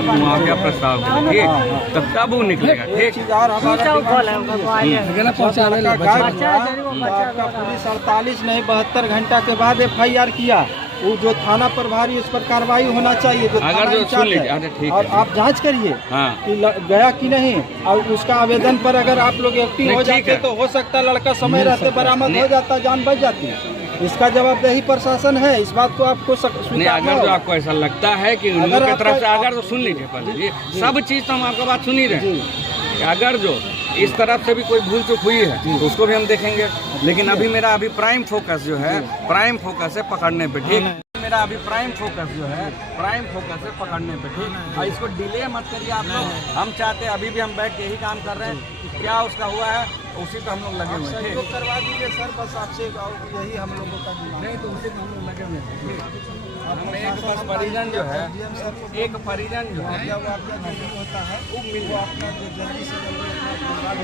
मुआवजा प्रस्ताव के लिए, तब वो निकलेगा। ठीक, आपका पुलिस 48 नहीं 72 घंटा के बाद FIR किया, वो जो थाना प्रभारी उस पर कार्रवाई होना चाहिए। जो अगर जो सुन लीजिए, अच्छा ठीक और है, आप जांच करिए हाँ कि गया कि नहीं, और उसका आवेदन पर अगर आप लोग एक्टिव हो जाते तो हो सकता लड़का समय रहते बरामद हो जाता, जान बच जाती। इसका जवाबदेही प्रशासन है, इस बात को आपको नहीं। अगर जो आपको ऐसा लगता है कि उन लोगों की तरफ से, अगर तो सुन लीजिए पहले ये सब चीज़ तो हम आपका बात सुन ही रहे हैं। अगर जो इस तरफ से भी कोई भूल चूक हुई है तो उसको भी हम देखेंगे, लेकिन अभी मेरा अभी प्राइम फोकस जो है, प्राइम फोकस है पकड़ने पे। ठीक, मेरा अभी प्राइम फोकस जो है, प्राइम फोकस है पकड़ने पे। ठीक, और इसको डिले मत करिए आप लोग। हम चाहते हैं, अभी भी हम बैठ के यही काम कर रहे हैं कि क्या उसका हुआ है, उसी पे हम लोग लगे हुए हैं। ठीक, करवा दीजिए सर, बस आपसे यही हम लोगों का नहीं तो उसी पे हम लोग लगे हुए हैं। हम एक बस परिजन जो है, एक परिजन जो है होता है वो मिल अपना जो जल्दी से जल्दी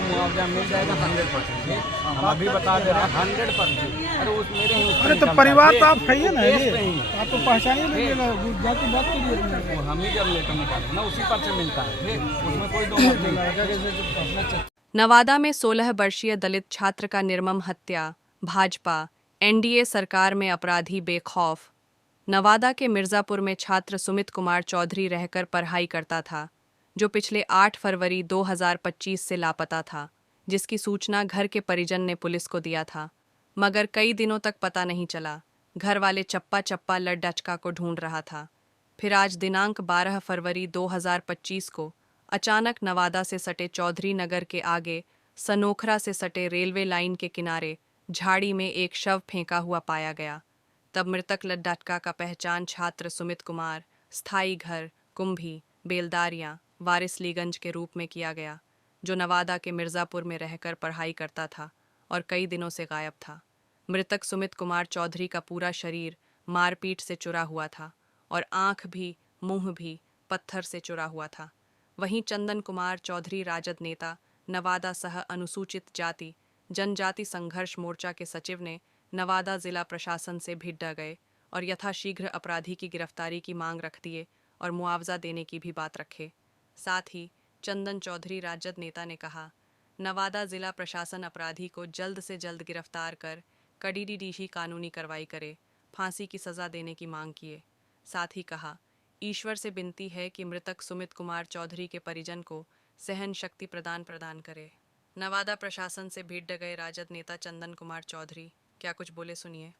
मुआवजा मिल जाएगा 100%। हम अभी बता दे रहे हैं 100%। अरे उस मेरे ही अरे तो परिवार तो आप है ही ना, नहीं आप तो पहचान ही नहीं बात करिए। हम ही जब लेटर निकालते ना उसी पर से मिलता है। ठीक, उसमें कोई दो मत नहीं। नवादा में 16 वर्षीय दलित छात्र का निर्मम हत्या, भाजपा NDA सरकार में अपराधी बेखौफ। नवादा के मिर्जापुर में छात्र सुमित कुमार चौधरी रहकर पढ़ाई करता था, जो पिछले 8 फरवरी 2025 से लापता था, जिसकी सूचना घर के परिजन ने पुलिस को दिया था, मगर कई दिनों तक पता नहीं चला। घर वाले चप्पा चप्पा लड्डचका को ढूंढ रहा था। फिर आज दिनांक 12 फरवरी 2025 को अचानक नवादा से सटे चौधरी नगर के आगे सनोखरा से सटे रेलवे लाइन के किनारे झाड़ी में एक शव फेंका हुआ पाया गया। तब मृतक लड्डचका का पहचान छात्र सुमित कुमार, स्थायी घर कुंभी बेलदारियां वारिसलीगंज के रूप में किया गया, जो नवादा के मिर्जापुर में रहकर पढ़ाई करता था और कई दिनों से गायब था। मृतक सुमित कुमार चौधरी का पूरा शरीर मारपीट से चुरा हुआ था और आंख भी मुंह भी पत्थर से चुरा हुआ था। वहीं चंदन कुमार चौधरी राजद नेता, नवादा सह अनुसूचित जाति जनजाति संघर्ष मोर्चा के सचिव ने नवादा जिला प्रशासन से भिड्डा गए और यथाशीघ्र अपराधी की गिरफ्तारी की मांग रख दिए और मुआवजा देने की भी बात रखे। साथ ही चंदन चौधरी राजद नेता ने कहा, नवादा जिला प्रशासन अपराधी को जल्द से जल्द गिरफ्तार कर कड़ी कानूनी कार्रवाई करे, फांसी की सजा देने की मांग किए। साथ ही कहा, ईश्वर से विनती है कि मृतक सुमित कुमार चौधरी के परिजन को सहन शक्ति प्रदान करे। नवादा प्रशासन से भिड़ गए राजद नेता चंदन कुमार चौधरी, क्या कुछ बोले सुनिए।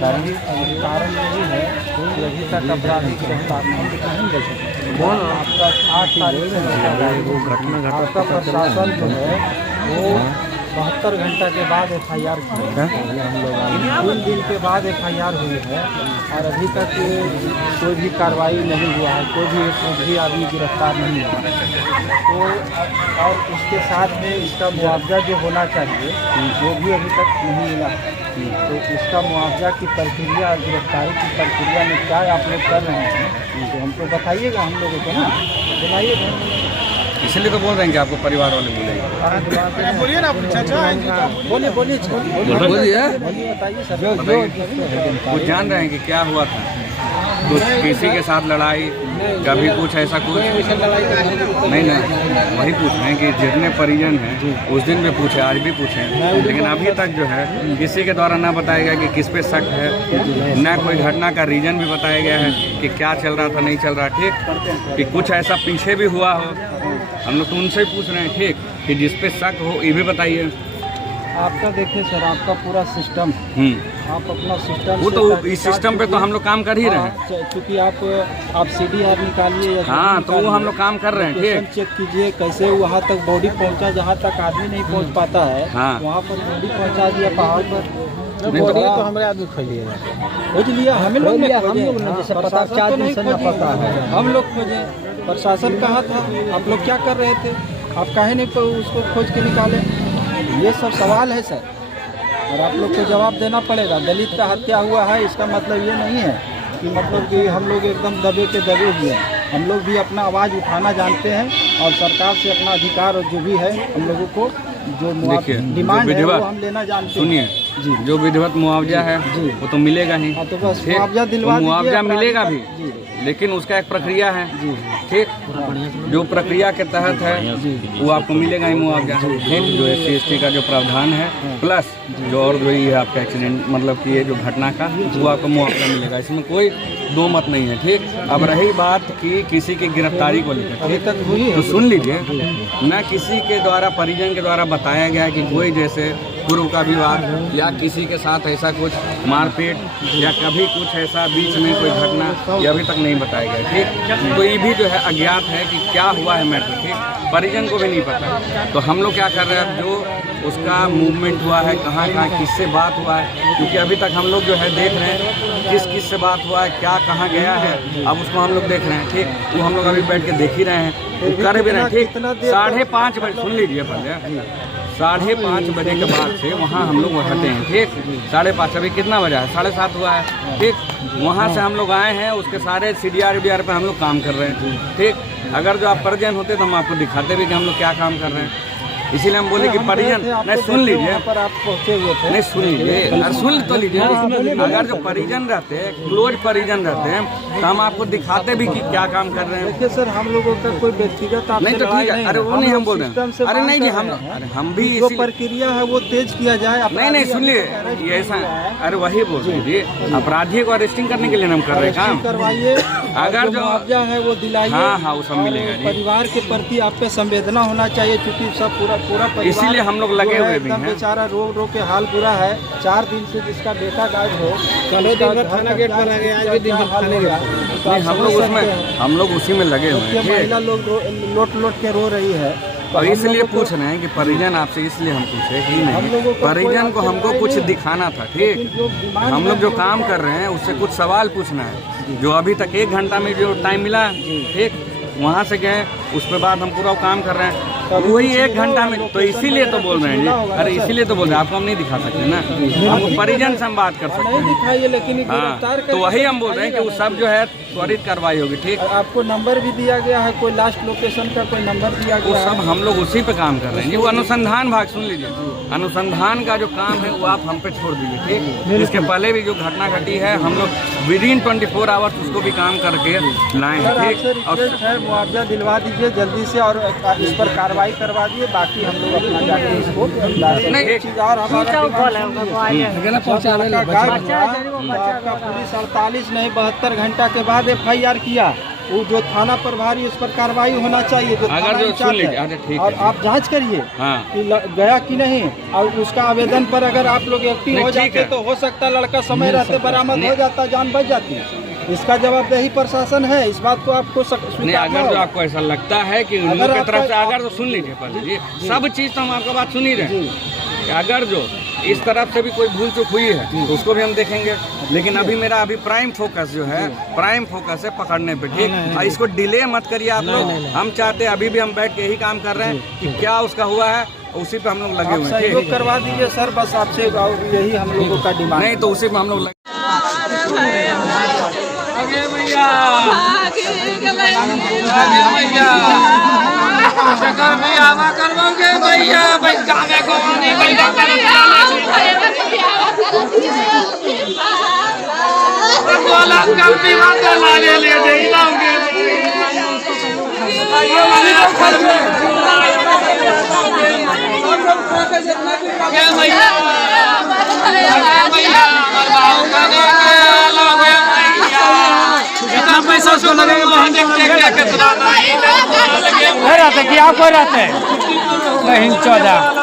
कारण यही है कि अभी तक अपराधी गिरफ्तार नहीं। आपका 8 तारीख से घटना आपका प्रशासन जो है वो 72 घंटा के बाद FIR किया हम लोग 3 दिन के बाद FIR हुई है और अभी तक कोई भी कार्रवाई नहीं हुआ है, कोई भी आदमी गिरफ्तार नहीं हुआ है। तो और उसके साथ में इसका मुआवजा जो होना चाहिए वो भी अभी तक नहीं मिला। तो इसका मुआवजा की प्रक्रिया, गिरफ्तारी की प्रक्रिया में क्या आप लोग कर रहे हैं तो हमको बताइएगा, हम लोगों को ना बताइएगा। इसलिए तो बोल रहे हैं कि आपको परिवार वाले बोलेंगे। बोलिए ना, बोलिए बताइए सर। वो जान रहे हैं कि क्या हुआ था, कुछ किसी के साथ लड़ाई, कभी कुछ ऐसा कुछ नहीं ना, वही पूछ रहे हैं कि जितने परिजन हैं उस दिन भी पूछे, आज भी पूछे, लेकिन अभी तक जो है किसी के द्वारा ना बताया गया कि किस पे शक है, ना कोई घटना का रीजन भी बताया गया है कि क्या चल रहा था नहीं चल रहा। ठीक, कि कुछ ऐसा पीछे भी हुआ हो, हम लोग तो उनसे ही पूछ रहे हैं। ठीक, कि जिस पे शक हो ये भी बताइए। आपका देखिए सर, आपका पूरा सिस्टम, आप अपना सिस्टम वो तो इस सिस्टम पे तो हम लोग काम कर ही रहे हैं, क्योंकि आप CDR निकालिए। हाँ, तो वो हम लोग काम कर रहे हैं। ठीक, चेक कीजिए कैसे वहाँ तक बॉडी पहुँचा, जहाँ तक आदमी नहीं पहुँच पाता है। हाँ, वहाँ पर बॉडी पहुँचा दिया पहाड़ पर। बॉडी तो हमारे आदमी खोज लिया, हम लोग नहीं पता है, हम लोग खोजे। प्रशासन कहाँ था, आप लोग क्या कर रहे थे, आप काहे नहीं तो उसको खोज के निकाले। ये सब सवाल है सर, और आप लोग को जवाब देना पड़ेगा। दलित का हत्या हुआ है इसका मतलब ये नहीं है कि मतलब कि हम लोग एकदम दबे के दबे हुए हैं। हम लोग भी अपना आवाज़ उठाना जानते हैं और सरकार से अपना अधिकार और जो भी है हम लोगों को जो देखिए, डिमांड है विधिवत- वो हम लेना जानते हैं। सुनिए जी जो विधिवत मुआवजा है जी। वो तो मिलेगा ही। हाँ, तो बस ठीक? मुआवजा दिलवा वो दीजिए, मुआवजा अपराधी मिलेगा का- भी, जी लेकिन उसका एक प्रक्रिया है। जी ठीक, जो प्रक्रिया के तहत है वो आपको मिलेगा ही मुआवजा। ठीक, जो SC/ST का जो प्रावधान है प्लस जो और जो ये आपका एक्सीडेंट मतलब कि ये जो घटना का वो आपको मुआवजा मिलेगा, इसमें कोई दो मत नहीं है। ठीक, अब रही बात कि किसी की गिरफ्तारी को लेकर, अभी तक हुई है तो सुन लीजिए, न किसी के द्वारा परिजन के द्वारा बताया गया कि कोई जैसे पूर्व का विवाद या किसी के साथ ऐसा कुछ मारपीट या कभी कुछ ऐसा बीच में कोई घटना ये अभी तक नहीं बताया गया। ठीक, तो ये भी जो है अज्ञात है कि क्या हुआ है मैटर। ठीक, परिजन को भी नहीं पता। तो हम लोग क्या कर रहे हैं, जो उसका मूवमेंट हुआ है, कहाँ कहाँ किससे बात हुआ है, क्योंकि अभी तक हम लोग जो है देख रहे हैं किस से बात हुआ है, क्या कहाँ गया है, अब उसको हम लोग देख रहे हैं। ठीक, वो हम लोग अभी बैठ के देख ही रहे हैं, कर भी रहे हैं। ठीक, 5:30 बजे सुन लीजिए पहले, 5:30 बजे के बाद से वहाँ हम लोग हटे हैं। ठीक, 5:30 अभी कितना बजा है, 7:30 हुआ है। ठीक, वहाँ से हम लोग आए हैं, उसके सारे CDR पे हम लोग काम कर रहे हैं। ठीक, अगर जो आप परिजन होते तो हम आपको दिखाते भी कि हम लोग क्या काम कर रहे हैं। इसीलिए हम बोले कि परिजन नहीं, सुन लीजिए, पर आप पहुँचे हुए थे। नहीं सुन लीजिए, अरे सुन तो लीजिए। अगर जो परिजन रहते हैं, क्लोज परिजन रहते हैं, तो हम आपको दिखाते भी कि क्या काम कर रहे हैं। देखिए सर, हम लोगों का कोई व्यक्तिगत नहीं तो ठीक है, अरे वो नहीं हम बोल रहे हैं, अरे नहीं जी हम भी जो प्रक्रिया है वो तेज किया जाए। नहीं सुनिए, ये ऐसा अरे वही बोल रहे हैं, अपराधी को अरेस्टिंग करने के लिए हम कर रहे हैं काम। करवाइए, अगर जो मुआवजा है वो दिलाइए। हाँ वो सब मिलेगा जी। परिवार के प्रति आप पे संवेदना होना चाहिए, क्योंकि सब पूरा परिवार, इसीलिए हम लोग लगे जो है हुए भी एकदम हैं। बेचारा रो के हाल बुरा है। 4 दिन से जिसका बेटा गायब हो, कल दिन भर थाना गेट पर आ गए, आज भी दिन भर थाने गेट पर। नहीं, हम लोग उसी में लगे हुए हैं। महिला लोग लोट के रो रही है। और इसलिए पूछ रहे हैं कि परिजन आपसे, इसलिए हम पूछे कि नहीं, परिजन को हमको कुछ दिखाना था। ठीक, हम लोग जो काम कर रहे हैं उससे कुछ सवाल पूछना है, जो अभी तक 1 घंटा में जो टाइम मिला। ठीक, वहाँ से गए, उस पर बाद हम पूरा काम कर रहे हैं, वही 1 घंटा में। तो इसीलिए तो बोल रहे हैं जी, अरे इसीलिए तो बोल रहे हैं, आपको हम नहीं दिखा सकते ना, हमको परिजन से हम बात कर सकते नहीं हैं। दिखाइए, लेकिन हाँ, तो वही हम बोल रहे हैं कि वो सब जो है त्वरित कार्रवाई होगी। ठीक, आपको नंबर भी दिया गया है, कोई लास्ट लोकेशन का कोई नंबर दिया वो गया सब हम लोग उसी पे काम कर रहे हैं जी। वो अनुसंधान भाग सुन लीजिए, अनुसंधान का जो काम है वो आप हम पे छोड़ दीजिए। ठीक, इसके पहले भी जो घटना घटी है हम लोग विदिन 24 आवर्स उसको भी काम करके लाए हैं। ठीक, और है, मुआवजा दिलवा दीजिए जल्दी से और इस पर कार्रवाई करवा दिए। बाकी हम लोग अपना जाके इसको नहीं, एक चीज और हमारा आपका पुलिस 48 नहीं 72 घंटा के बाद FIR किया। वो जो थाना प्रभारी, उस पर कार्रवाई होना चाहिए। जो अगर थाना जो इंचार्ज सुन लीजिए, है। अरे ठीक और है, आप जांच करिए हाँ कि गया कि नहीं, और उसका आवेदन पर अगर आप लोग एक्टिव नहीं, हो ठीक जाते है। तो हो सकता है लड़का समय रहते बरामद हो जाता, जान बच जाती। इसका जवाबदेही प्रशासन है, इस बात को आपको नहीं, स्वीकारना अगर जो होगा। आपको ऐसा लगता है कि उन लोग की तरफ से, अगर तो सुन लीजिए पहले जी, सब चीज़ तो हम आपका बात सुन ही रहे हैं कि अगर जो इस तरफ से भी कोई भूल चूक हुई है तो उसको भी हम देखेंगे। लेकिन अभी मेरा प्राइम फोकस जो है, प्राइम फोकस है पकड़ने पे। ठीक, और इसको डिले मत करिए आप लोग। हम चाहते हैं, अभी भी हम बैठ के यही काम कर रहे हैं कि क्या उसका हुआ है, उसी पे हम लोग लगे हुए हैं। सहयोग करवा दीजिए सर, बस आपसे यही हम लोगों का डिमांड। नहीं तो उसी पे हम लोग लगे। पैसा उसको लगेगा, क्या कोई रहते हैं नहीं 14